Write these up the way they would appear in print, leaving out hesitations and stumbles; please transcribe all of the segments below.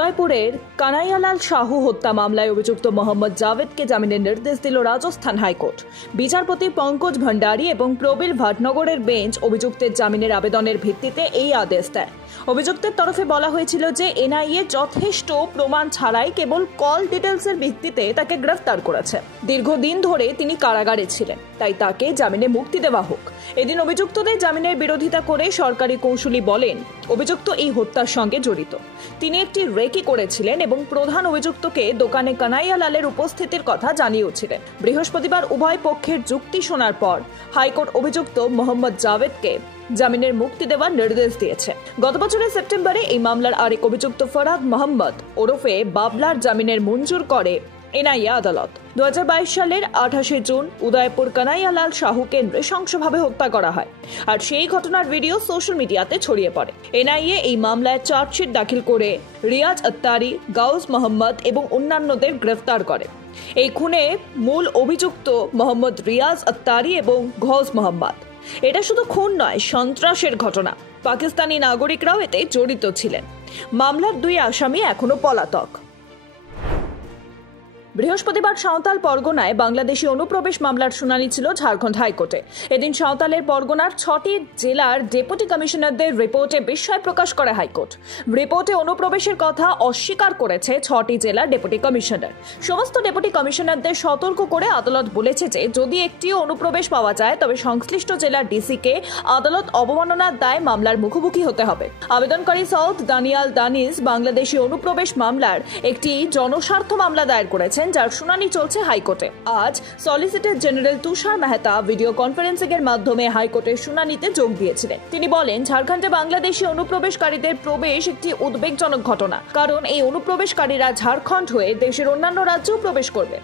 উদয়পুরের কানাইয়ালাল সাহু হত্যা মামলায় অভিযুক্ত মোহাম্মদ জাভেদকে জামিনের নির্দেশ দিল রাজস্থান হাইকোর্ট। বিচারপতি পঙ্কজ ভণ্ডারী এবং প্রবীর ভাটনগরের বেঞ্চ অভিযুক্তের জামিনের আবেদনের ভিত্তিতে এই আদেশ দেয়। অভিযুক্তের তরফে বলা হয়েছিল যে এনআইএ যথেষ্ট প্রমাণ ছাড়াই কেবল কল ডিটেলসের ভিত্তিতে তাকে গ্রেফতার করেছে। দীর্ঘদিন ধরে তিনি কারাগারে ছিলেন, তাই তাকে জামিনে মুক্তি দেওয়া হোক। এদিন অভিযুক্তদের জামিনের বিরোধিতা করে সরকারি কৌঁসুলি বলেন, অভিযুক্ত এই হত্যার সঙ্গে জড়িত। তিনি একটি রেকি করেছিলেন এবং প্রধান অভিযুক্তকে দোকানে কানাইয়ালালের উপস্থিতির কথা জানিয়েছিলেন। বৃহস্পতিবার উভয় পক্ষের যুক্তি শোনার পর হাইকোর্ট অভিযুক্ত মোহাম্মদ জাভেদকে জামিনের মুক্তি দেওয়ার নির্দেশ দিয়েছে। গত বছরের সেপ্টেম্বরে এই মামলার আরেক অভিযুক্ত ফরহাদ মোহাম্মদ ওরফে বাবলার জামিনের মঞ্জুর করে এনআইএ আদালত। 2022 সালের 28 জুন উদয়পুর কানাইয়ালাল সাহু কেন্দ্রে সহিংসভাবে হত্যা করা হয়, আর সেই ঘটনার ভিডিও সোশ্যাল মিডিয়াতে ছড়িয়ে পড়ে। এনআইএ এই মামলায় চার্জশিট দাখিল করে রিয়াজ আত্তারি, গাউস মোহাম্মদ এবং অন্যান্যদের গ্রেফতার করে। এই খুনে মূল অভিযুক্ত মোহাম্মদ রিয়াজ আত্তারি এবং গাউস মোহাম্মদ। এটা শুধু খুন নয়, সন্ত্রাসের ঘটনা। পাকিস্তানি নাগরিকরাও এতে জড়িত ছিলেন। মামলার দুই আসামি এখনো পলাতক। বৃহস্পতিবার সাঁওতাল পরগনায় বাংলাদেশি অনুপ্রবেশ মামলার শুনানি ছিল ঝাড়খণ্ড হাইকোর্টে। এদিন সাঁওতালের পরগনার 6টি জেলার ডেপুটি কমিশনারদের রিপোর্টে বিস্ময় প্রকাশ করে হাইকোর্ট। রিপোর্টে অনুপ্রবেশের কথা অস্বীকার করেছে 6টি জেলার ডেপুটি কমিশনার। সমস্ত ডেপুটি কমিশনারদের সতর্ক করে আদালত বলেছে যে যদি একটিও অনুপ্রবেশ পাওয়া যায় তবে সংশ্লিষ্ট জেলার ডিসিকে আদালত অবমাননার দায়ে মামলার মুখোমুখি হতে হবে। আবেদনকারী সৌদ দানিয়াল দানিস বাংলাদেশি অনুপ্রবেশ মামলার একটি জনস্বার্থ মামলা দায়ের করেছে, যার শুনানি চলছে হাইকোর্টে। আজ সলিসিটর জেনারেল তুষার মেহতা ভিডিও কনফারেন্সিং এর মাধ্যমে হাইকোর্টের শুনানিতে যোগ দিয়েছিলেন। তিনি বলেন, ঝাড়খণ্ডে বাংলাদেশি অনুপ্রবেশকারীদের প্রবেশ একটি উদ্বেগজনক ঘটনা, কারণ এই অনুপ্রবেশকারীরা ঝাড়খণ্ড হয়ে দেশের অন্যান্য রাজ্যেও প্রবেশ করবে।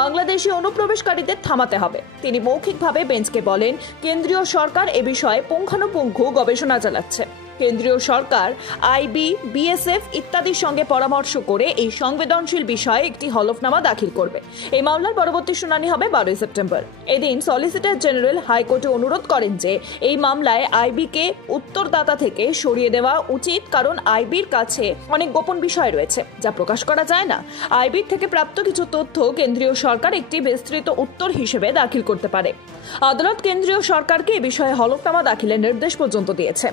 বাংলাদেশি অনুপ্রবেশকারীদের থামাতে হবে। তিনি মৌখিকভাবে বেঞ্চকে বলেন, কেন্দ্রীয় সরকার এ বিষয়ে পুঙ্খানুপুঙ্খ গবেষণা চালাচ্ছে। কেন্দ্রীয় সরকার আইবি, বিএসএফ ইত্যাদির সঙ্গে পরামর্শ করে এই সংবেদনশীল বিষয়ে একটি হলফনামা দাখিল করবে। এই মামলার পরবর্তী শুনানি হবে 12 সেপ্টেম্বর। এদিন সলিসিটর জেনারেল হাইকোর্টে অনুরোধ করেন যে এই মামলায় আইবিকে উত্তরদাতা থেকে সরিয়ে দেওয়া উচিত, কারণ আইবির কাছে অনেক গোপন বিষয় রয়েছে যা প্রকাশ করা যায় না। আইবির থেকে প্রাপ্ত কিছু তথ্য কেন্দ্রীয় সরকার একটি বিস্তৃত উত্তর হিসেবে দাখিল করতে পারে। আদালত কেন্দ্রীয় সরকারকে এ বিষয়ে হলফনামা দাখিলের নির্দেশ পর্যন্ত দিয়েছে।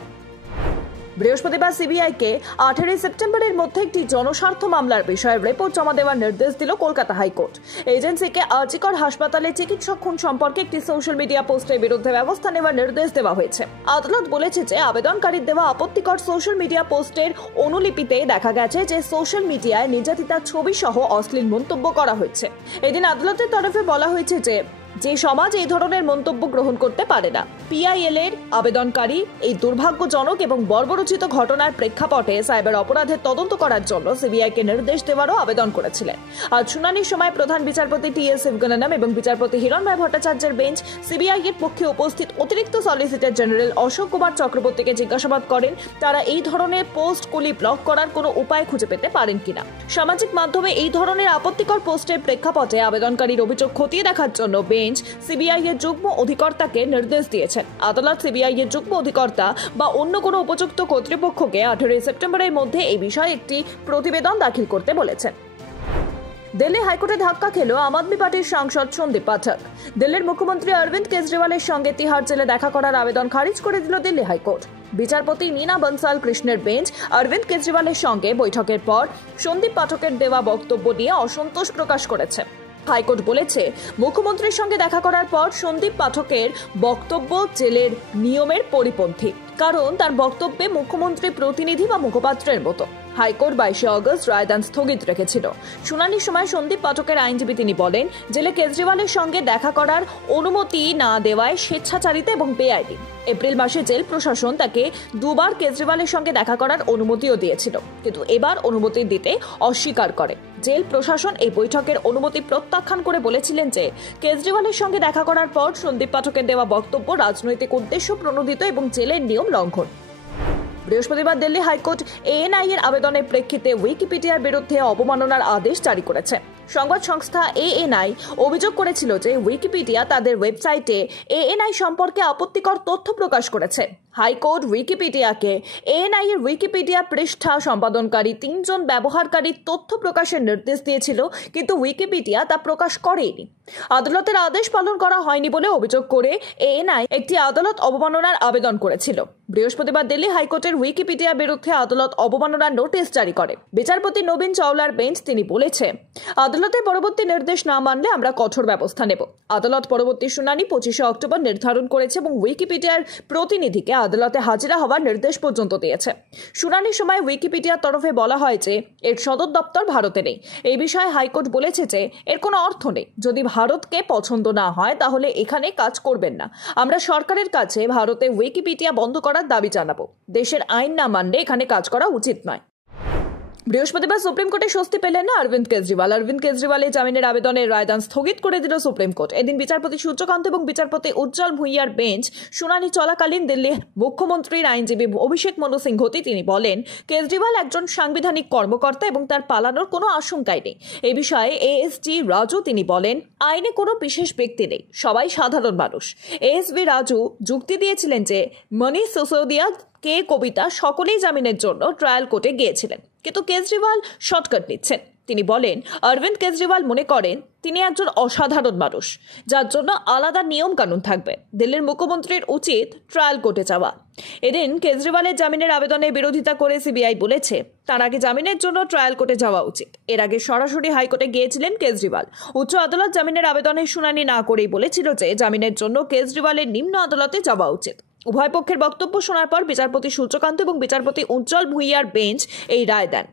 বৃহস্পতিবার সিবিআইকে 18 সেপ্টেম্বরের মধ্যে একটি জনস্বার্থ মামলার বিষয়ে রিপোর্ট জমা দেওয়ার নির্দেশ দিল কলকাতা হাইকোর্ট। এজেন্সিকে আরজিকর হাসপাতালে চিকিৎসক খুন সম্পর্কে একটি সোশ্যাল মিডিয়া পোস্টের বিরুদ্ধে ব্যবস্থা নেওয়ার নির্দেশ দেওয়া হয়েছে। আদালত বলেছে যে আবেদনকারীর দেওয়া আপত্তিকর সোশ্যাল মিডিয়া পোস্টের অনুলিপিতে দেখা গেছে যে সোশ্যাল মিডিয়ায় নির্যাতিতার ছবি সহ অশ্লীল মন্তব্য করা হয়েছে। এদিন আদালতের তরফে বলা হয়েছে যে সমাজ এই ধরনের মন্তব্য গ্রহণ করতে পারে না। পিআইএল এর আবেদনকারী এই দুর্ভাগ্যজনক এবং বর্বরোচিত ঘটনার প্রেক্ষাপটে সাইবার অপরাধের তদন্ত করার জন্য সিবিআইকে নির্দেশ দেওয়ারও আবেদন করেছিলেন। আজ শুনানির সময় প্রধান বিচারপতি টি.এস. শিবগণনম এবং বিচারপতি হিরণময় ভট্টাচার্যের বেঞ্চ সিবিআই এর পক্ষে উপস্থিত অতিরিক্ত সলিসিটর জেনারেল অশোক কুমার চক্রবর্তীকে জিজ্ঞাসাবাদ করেন তারা এই ধরনের পোস্টগুলি ব্লক করার কোনো উপায় খুঁজে পেতে পারেন কিনা। সামাজিক মাধ্যমে এই ধরনের আপত্তিকর পোস্টের প্রেক্ষাপটে আবেদনকারীর অভিযোগ খতিয়ে দেখার জন্য বেঞ্চ সিবিআই এর যুগ্ম অধিকর্তাকে নির্দেশ দিয়েছেন। আদালত সিবিআই এর যুগ্ম অধিকর্তা বা অন্য কোনো উপযুক্ত কর্তৃপক্ষকে 18 সেপ্টেম্বরের মধ্যে এই বিষয়ে একটি প্রতিবেদন দাখিল করতে বলেছেন। দিল্লি হাইকোর্টে ধাক্কা খেল আম আদমি পার্টির সাংসদ সন্দীপ পাঠক। দিল্লির মুখ্যমন্ত্রী অরবিন্দ কেজরিওয়ালের সঙ্গে তিহার জেলে দেখা করার আবেদন খারিজ করে দিল দিল্লি হাইকোর্ট। বিচারপতি নীনা বনসাল কৃষ্ণের বেঞ্চ অরবিন্দ কেজরিওয়ালের সঙ্গে বৈঠকের পর সন্দীপ পাঠকের দেওয়া বক্তব্য নিয়ে অসন্তোষ প্রকাশ করেছে। হাইকোর্ট বলেছে, মুখ্যমন্ত্রীর সঙ্গে দেখা করার পর সন্দীপ পাঠকের বক্তব্য জেলের নিয়মের পরিপন্থী, কারণ তার বক্তব্যে মুখ্যমন্ত্রী প্রতিনিধি বা মুখপাত্রের মতো। হাইকোর্ট 22 আগস্ট রায়দান স্থগিত রেখেছিল। শুনানির সময় সন্দীপ পাঠকের আইনজীবী তিনি বলেন, জেলে কেজরিওয়ালের সঙ্গে দেখা করার অনুমতি না দেওয়ায় স্বেচ্ছাচারিতা এবং বেআইনি। এপ্রিল মাসে জেল প্রশাসন তাকে দুবার কেজরিওয়ালের সঙ্গে দেখা করার অনুমতিও দিয়েছিল, কিন্তু এবার অনুমতি দিতে অস্বীকার করে। জেল প্রশাসন এই বৈঠকের অনুমতি প্রত্যাখ্যান করে বলেছিলেন যে কেজরিওয়ালের সঙ্গে দেখা করার পর সন্দীপ পাঠকের দেওয়া বক্তব্য রাজনৈতিক উদ্দেশ্য প্রণোদিত এবং জেলের নিয়ম লঙ্ঘন। বৃহস্পতিবার দিল্লি হাইকোর্ট এএনআই এর আবেদনের প্রেক্ষিতে উইকিপিডিয়ার বিরুদ্ধে অবমাননার আদেশ জারি করেছে। সংবাদ সংস্থা এএনআই অভিযোগ করেছিল যে উইকিপিডিয়া তাদের ওয়েবসাইটে এএনআই সম্পর্কে আপত্তিকর তথ্য প্রকাশ করেছে। হাইকোর্ট উইকিপিডিয়াকে এএনআই এর উইকিপিডিয়া পৃষ্ঠা সম্পাদনকারী 3 জন ব্যবহারকারীর তথ্য প্রকাশের নির্দেশ দিয়েছিল, কিন্তু উইকিপিডিয়া তা প্রকাশ করেনি। আদালতের আদেশ পালন করা হয়নি বলে অভিযোগ করে এএনআই একটি আদালত অবমাননার আবেদন করেছিল। বৃহস্পতিবার দিল্লি হাইকোর্টের উইকিপিডিয়ার বিরুদ্ধে আদালত অবমাননার নোটিশ জারি করে বিচারপতি নবীন চাওলার বেঞ্চ। তিনি বলেছে, আদালতের পরবর্তী নির্দেশ না মানলে আমরা কঠোর ব্যবস্থা নেব। আদালত পরবর্তী শুনানি 25শে অক্টোবর নির্ধারণ করেছে এবং উইকিপিডিয়ার প্রতিনিধিকে আদালতে হাজিরা হওয়ার নির্দেশ পর্যন্ত দিয়েছে। শুনানির সময় উইকিপিডিয়ার তরফে বলা হয় যে এর সদর দপ্তর ভারতে নেই। এই বিষয়ে হাইকোর্ট বলেছে যে এর কোনো অর্থ নেই। যদি ভারতকে পছন্দ না হয় তাহলে এখানে কাজ করবেন না। আমরা সরকারের কাছে ভারতে উইকিপিডিয়া বন্ধ করার দাবি জানাবো। দেশের আইন না মানলে এখানে কাজ করা উচিত নয়। বৃহস্পতিবার সুপ্রিম কোর্টে স্বস্তি পেলেন না অরবিন্দ কেজরিওয়াল। অরবিন্দ কেজরিওয়ালের জামিনের আবেদনের রায়দান স্থগিত করে দিল সুপ্রিম কোর্ট। এদিন বিচারপতি সূর্যকান্ত এবং বিচারপতি উজ্জ্বল ভুঁইয়ার বেঞ্চ শুনানি চলাকালীন দিল্লি মুখ্যমন্ত্রীর আইনজীবী অভিষেক মনু সিংঘতি তিনি বলেন, কেজরিওয়াল একজন সাংবিধানিক কর্মকর্তা এবং তার পালানোর কোনো আশঙ্কাই নেই। এই বিষয়ে এএসজি রাজু তিনি বলেন, আইনে কোনো বিশেষ ব্যক্তি নেই, সবাই সাধারণ মানুষ। এএসবি রাজু যুক্তি দিয়েছিলেন যে মনীষ সিসোদিয়া, কে কবিতা সকলেই জামিনের জন্য ট্রায়াল কোর্টে গিয়েছিলেন, কিন্তু কেজরিওয়াল শর্টকাট নিচ্ছেন। তিনি বলেন, অরবিন্দ কেজরিওয়াল মনে করেন তিনি একজন অসাধারণ মানুষ, যার জন্য আলাদা নিয়ম কানুন থাকবে। দিল্লির মুখ্যমন্ত্রীর উচিত ট্রায়াল কোর্টে যাওয়া। এদিন কেজরিওয়ালের জামিনের আবেদনের বিরোধিতা করে সিবিআই বলেছে তার আগে জামিনের জন্য ট্রায়াল কোর্টে যাওয়া উচিত। এর আগে সরাসরি হাইকোর্টে গিয়েছিলেন কেজরিওয়াল। উচ্চ আদালত জামিনের আবেদনের শুনানি না করেই বলেছিল যে জামিনের জন্য কেজরিওয়ালের নিম্ন আদালতে যাওয়া উচিত। উভয় পক্ষের বক্তব্য শোনার পর বিচারপতি সূর্যকান্ত এবং বিচারপতি উজ্জ্বল ভুঁইয়ার বেঞ্চ এই রায় দেন।